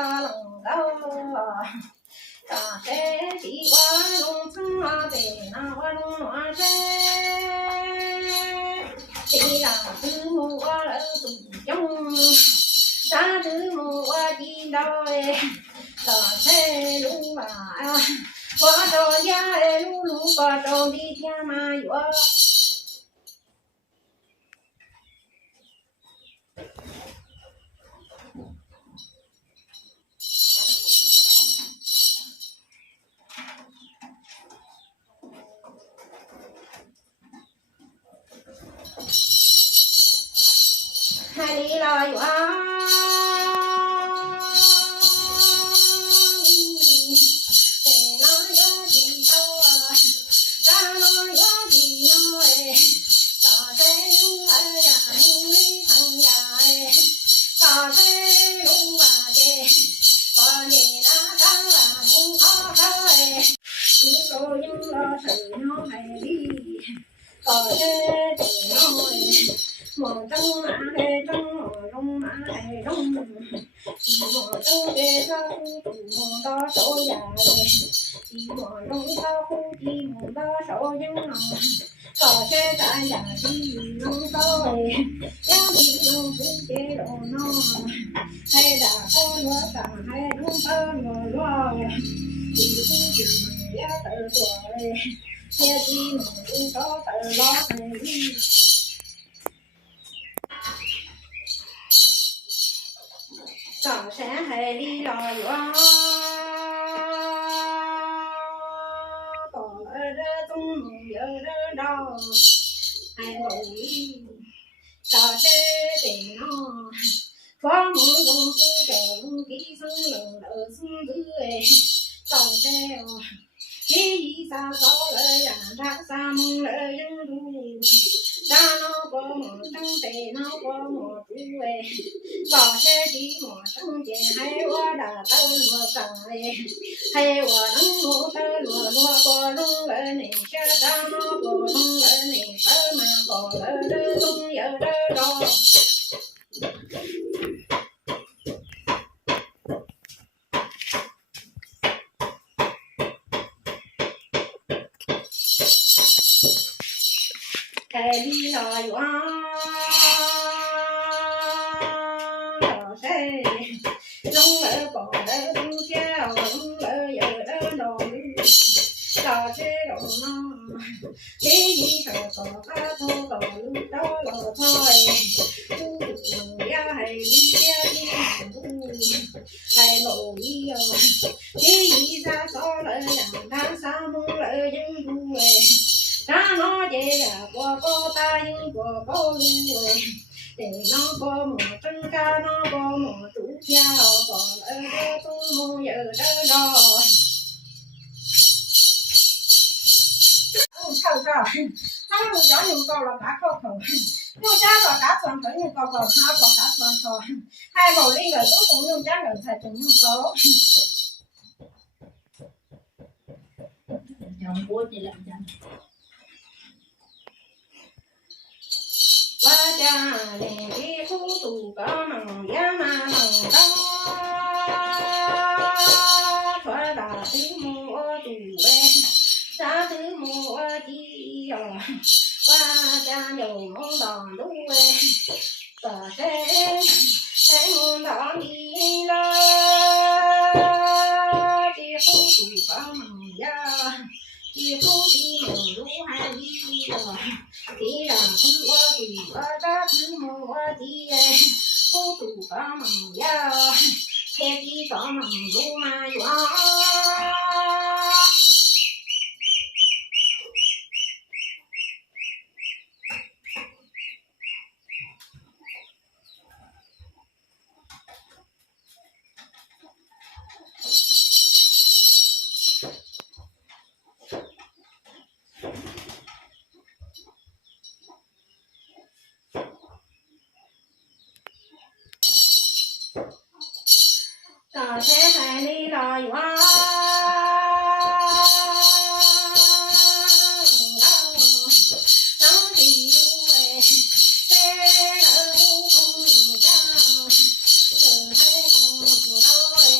ra lòng đâu ta sẽ chỉ qua lung thăng hoa về na qua lung hoa thế chỉ là thứ mua ở tùng trong ta thứ mua đi đâu ta sẽ lung mà qua trò gia lung lung qua trò đi theo mà vừa hai đi lời quá để nói có gì đâu ta nói có gì đâu có thể đúng ở nhà đi thằng nhà có thể đúng mà kề có gì đã thắng là không khó thắng chỉ có những lo sự nó hay đi có thể để nói một trong mã hề trong một trong mã hề trong một trong kê sao tụ một đó số dài chỉ một trong sao khu chỉ một đó số nhân lòng có sẽ tại nhà đi nông tôi giá bị nông cũng chế độ nó hay là con nữa cả hay đúng hơn rồi lo chỉ cũng chỉ mình giá tự tuổi xe chi mình cũng có tự lo này đi cậu sẽ hề đi lòi qua còn ở đó tung giờ đó đâu ai ngồi cậu sẽ tìm nó có mũi con kí kèo kí sân lần ở xuống dưới cậu sẽ cái gì sao có lời là đã sao mong lời dân đu ra nó có một trăng tề nó có một chú có sẽ chỉ một trăng tề hay qua đà tơ lùa sằng hay qua nắng ngủ tơ lùa lùa có lung lời này cha ta nó có lung lời này tơ mà có lời đơ lung giờ đơ đó cái đi lời quá đò xe lung lỡ bỏ đỡ lung treo lung lỡ giờ đỡ đò đò xe đò nó cái gì sợ có cá thô đò lúc đó lò thôi tu mừng gia hay đi gia đi hay lộ đi cái gì ra có lợi làm tháng sao mong lợi dân thu ta nó về là có ta nhưng có lưu để nó có một chân ca nó có một chủ gia còn ở đó tôi mua giờ đó đó sao sao nó gió nhiều câu là cả câu khẩu nhưng cha là cả toàn khẩu nhiều câu còn hai còn cả toàn khẩu hai bầu đi rồi tôi cũng nhưng cha rồi thầy cũng nhiều câu chồng của chị làm chồng qua cha này đi khu tù có mằng giá mà mằng đó thoa đà thứ mua tù về giá thứ mua chi rồi qua cha nhiều món đòn đúng về tờ sẽ món đòn đi lo đi khu tù có mằng giá đi khu đi mằng đúng hay đi rồi thì là thứ qua thì qua ta thứ mua qua thì cô tụ có mầm ya thế thì có mầm lu mai quá cờ sẽ phải đi lời quá nắng thì đu về thế ở không cha từ hay cùng đâu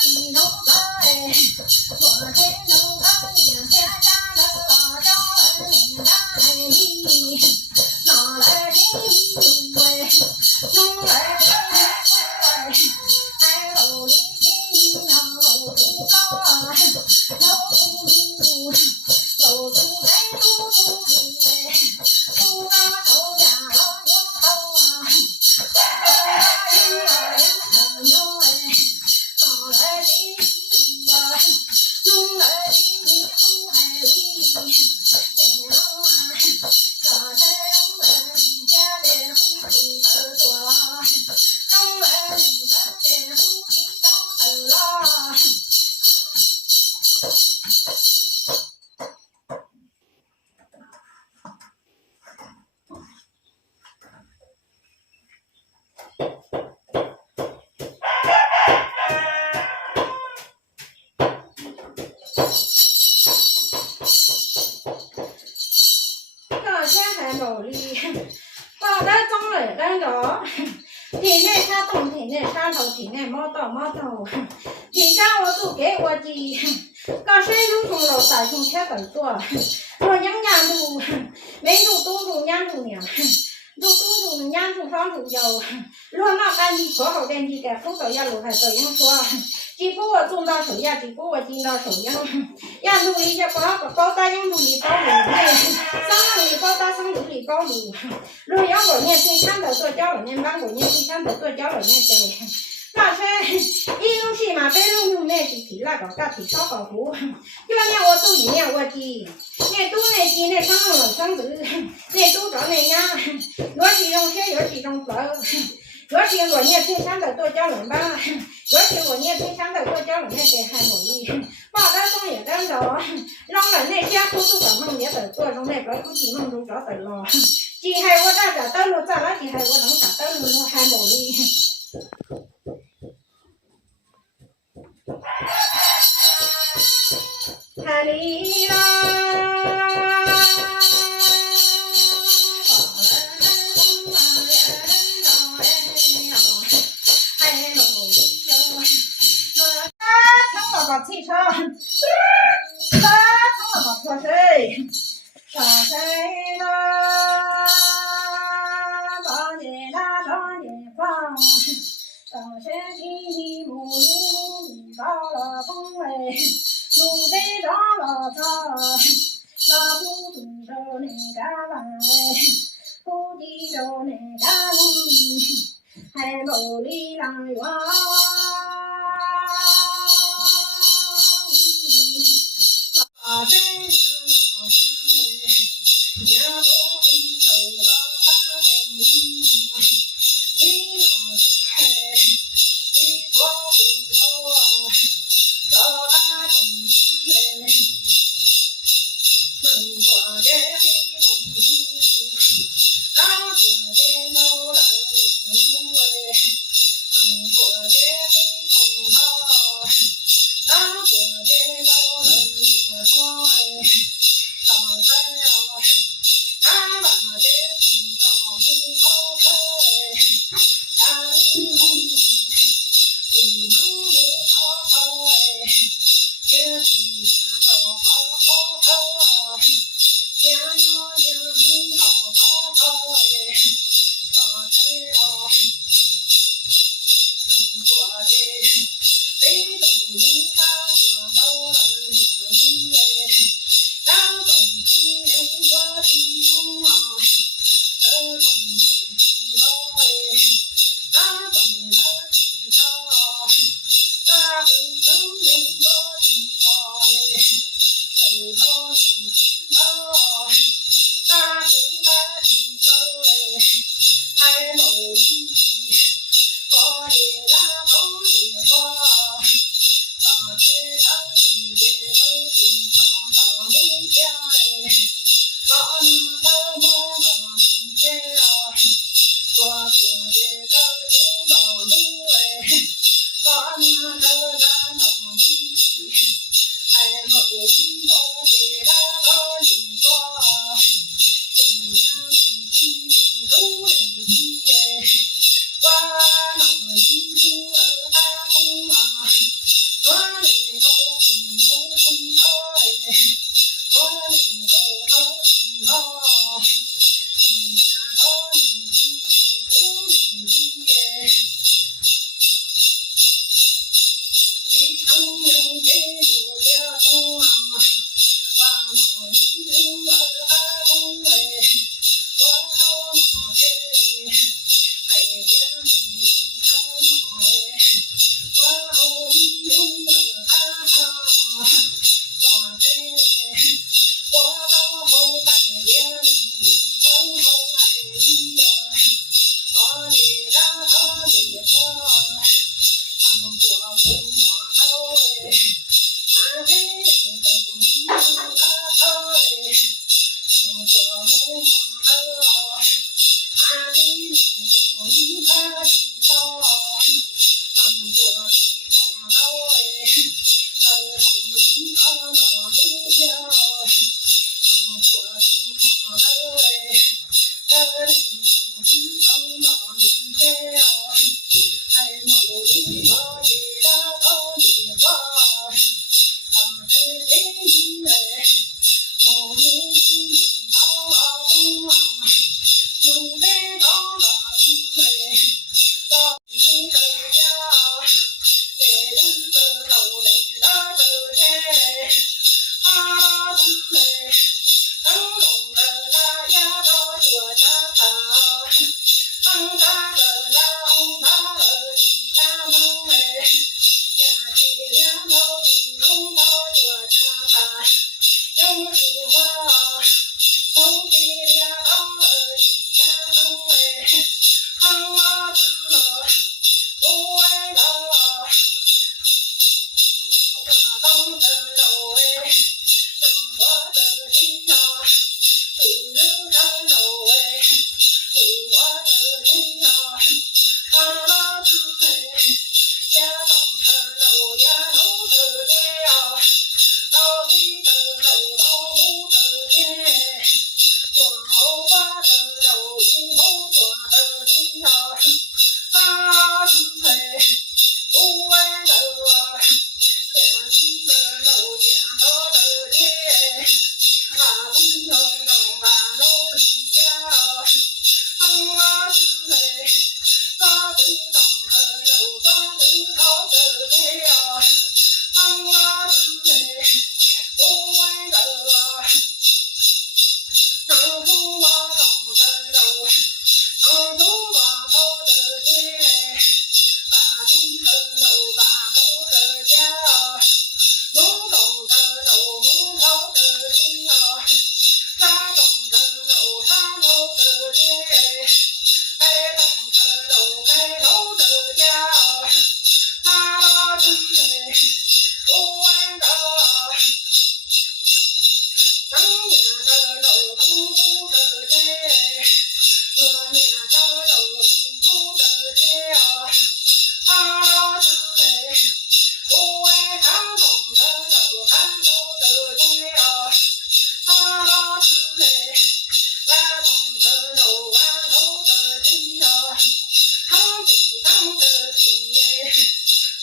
地农哎，我这农啊年天下的老赵儿领大地，哪来的路哎，农儿的哎，还楼里的那楼不高啊，楼不路，楼不来路不路哎，不高头呀老牛头啊，牛儿呀牛哎。哪来的路啊？弄来的你不海里，这老啊，他在弄来你家的红皮头多，弄来你家的红皮头啦。努力，搞得中了那个，体内插动，体内插头，体内摸到，体上我都给我的，搞谁用从老大从天等做，我养养路，没路东路养路娘，路东路养路上路要，若那干你说好点你该辅导呀路还这样说。结果我种到手呀，结果我进到手呀，呀努力呀高大呀努力高路嘞，上努力高大上努力高路，若要我念最看的做教了念班我念最看的做教了念对，那是一路是嘛，别路用那几题那个大题烧搞糊，就那我都一样我的，那都那几那上了上子，那都找那样，有几种学有几种走。有些我念最上的做教人吧，有些我念最上的做教人那些还努力，报道中也跟着，让人那家伙都把梦也得做中那个估计梦都找得了，几海我在这登录在那几海我能找登录还努力。海里啦。汽车，他从了破水，上山啦，把你那张脸放，上山去母路到了风哎，路得到了这，那不住着那个来，不地着那个路，还努力来哇。啊，真是老师，家不分手了，他红衣，你老师，你过回头啊，找他总是能过这黑红路，到这边都来路哎，能过这黑红路，到这边都来。说哎，大山呀，俺把这地高木头开，山路地木头头哎，这地下都好好好，呀呀呀木好好好哎，大山呀，我这北东路他做到了。当东西人我地中啊，这东西地包哎，那东了地道，那红灯人我地包哎，北头地地包，那红了地道哎，还某一，我也那头也花。大街上一街都是长长路家哎，那那那那路家啊，我做这个土老路哎，那那那那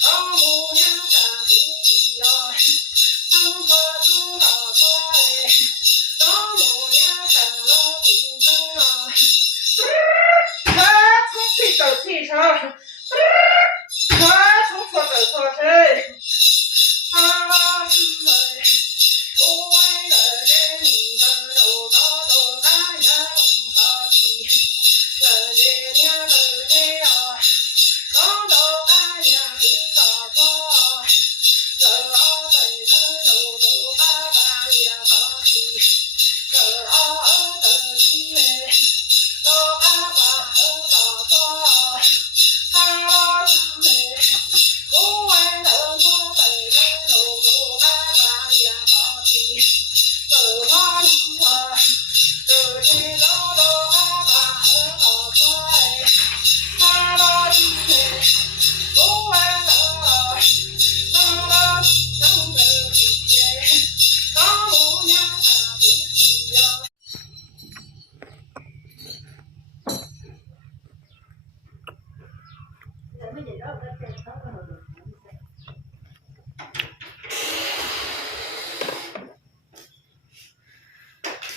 老母娘家。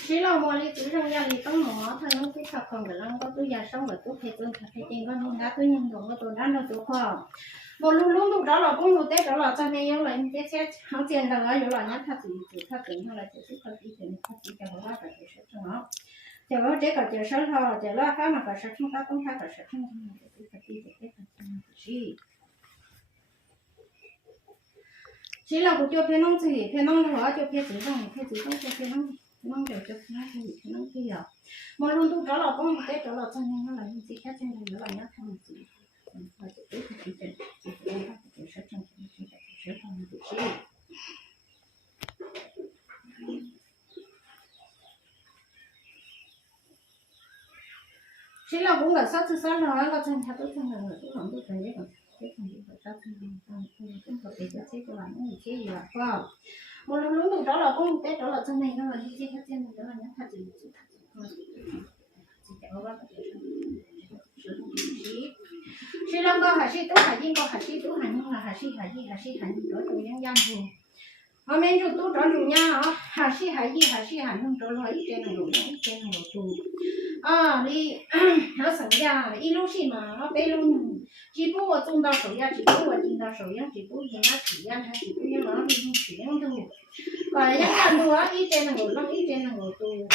chỉ là mua đi cứ rằng nhà đi tăng nó thằng nó cái thằng còn cái lăng có tôi nhà sống ở tôi thấy tôi thấy tiền con không đã tôi nhận được tôi đã nó tôi khoa một lúc lúc lúc đó là cũng lúc tết đó là cho nên yêu là những cái xe hàng tiền là yêu là nhát thật gì thật tiền hay là chỉ thật gì thì thật gì cho nó phải chỉ sợ cho nó chỉ có chỉ có chỉ sợ thôi chỉ là cái mà cái sợ không ta không phải cái sợ không thì thật gì thì cái thật gì chỉ là cũng cho phía nông gì phía nông đó cho phía chỉ không cho phía nông đều cho phía nông kia mà luôn lúc đó là cũng tết đó là cho nên nó là những cái khác trên này nó là nhát thật gì chỉ là cũng là sát thứ sát rồi là chân thật tôi chân là người tôi không tôi thấy đấy còn cái phần gì phải sát chân không có thể cho cái làm những cái gì là không một lúc lúc đó là cũng tết đó là chân này nó là những cái khác trên này đó là nhát thật gì Sri Lanka hà sĩ tú hà yên có hà sĩ tú hà nhưng là hà sĩ đó tụi nhân dân thường mà mình chúng tú tròn chủ nhà hà sĩ hà nhưng tròn là ít trên là tụ đi nó sản ra ít lúc gì mà nó bé luôn chỉ bố ở trong đó sầu ya chỉ bố ở trên đó sầu ya chỉ bố hiện nó chỉ ya hay chỉ bố nhưng mà nó đi không chỉ không thôi còn nhân dân nữa ít trên là tụ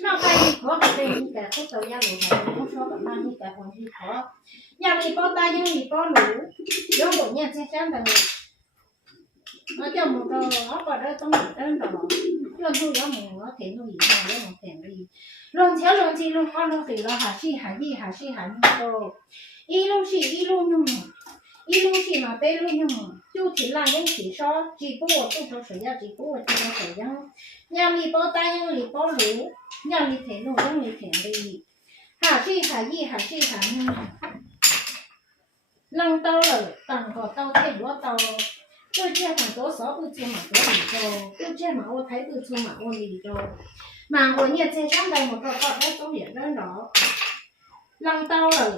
nó cái gì có cái gì cả có tàu gia lụa này không số cả mang gì cả còn gì có nhà đi có tay nhưng đi có lũ do bộ nhà xe sáng là nó cho một đồ nó còn đó có một đơn đồ luôn thu nó mình nó thể nó gì mà nó một thể gì luôn chéo luôn chi luôn con nó phải là hà si đồ y luôn nhưng mà bé luôn nhưng mà chú chỉ là những chỉ số chỉ bố tôi cho sửa ra chỉ bố tôi cho sửa ra nhà mi bó tay nhưng mi bó lũ nhà mi thể nổ nhưng mi thể đi hà si nhưng lăng tao là tặng có tao thêm quá tao tôi chơi thằng tố số tôi chơi mà tố lì đồ tôi chơi mà ô thấy tôi chơi mà ô lì đồ mà ngồi nhiệt chơi sáng đây một con đó có biển đó lăng tao là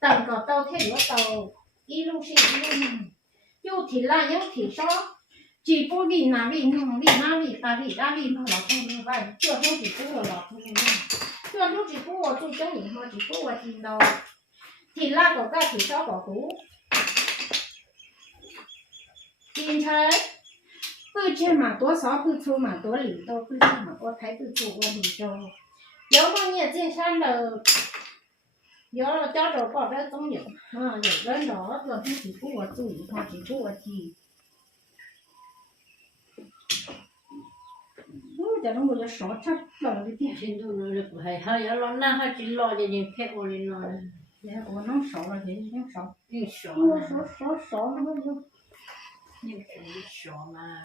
tặng có tao thêm quá tao y luôn yêu thì là yêu thì so chỉ có vì nào vì không vì nào vì ta vì đã vì mà là không như vậy chưa không chỉ có là không như vậy chưa không chỉ có tôi cho những mà chỉ có thì đâu thì là có cái thì so có cú tin thấy cứ trên mà tôi xóa cứ thu mà tôi lì tôi cứ trên mà tôi thấy cứ thu tôi lì tôi nếu mà nhà trên山的有了家长报这总有有人老做自己给我注意他只给我记这种我就少吃了一点现在那是不还好，要老男孩子老的人拍我的老了，我能少了点已经少更少我了，少了我就你可以少嘛。